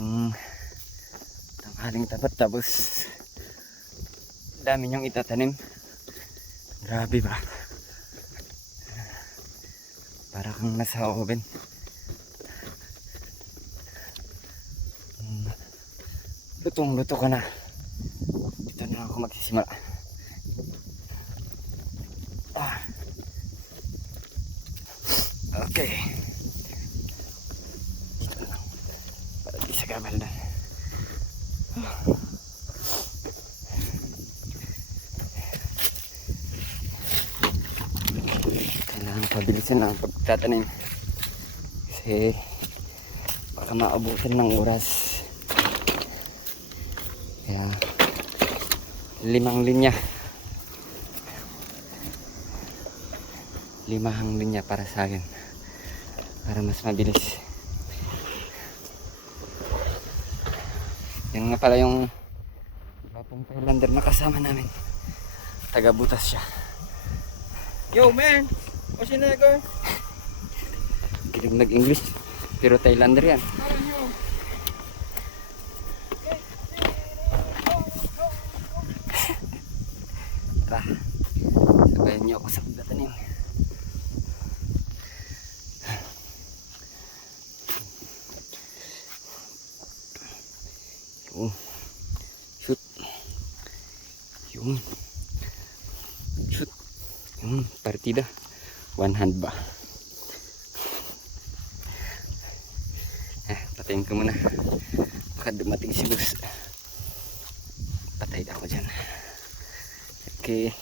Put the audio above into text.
yung tanghaling tapat, tapos dami niyong itatanim. Grabe ba, para kang nasa oven. Lutong luto ka na. Dito na ako magsisimula. Okay, dito na lang para di sa gabal na. Kailangan pabilisin lang ang pagtatanim kasi baka maabutan ng oras. Kaya 5 linya, 5 linya para sa akin, para mas mabilis. Yan nga pala yung batang Thailander na kasama namin, taga-butas siya. Yo man, what's your name, girl? Kilig nag-English pero Thailander yan. Tara, sabayan niyo ako sa pagtatanim. Shoot. Yung shoot. Yung partida. One hand ba? Patayin ko muna. Baka dumating si boss. Patay ako dyan. Okay.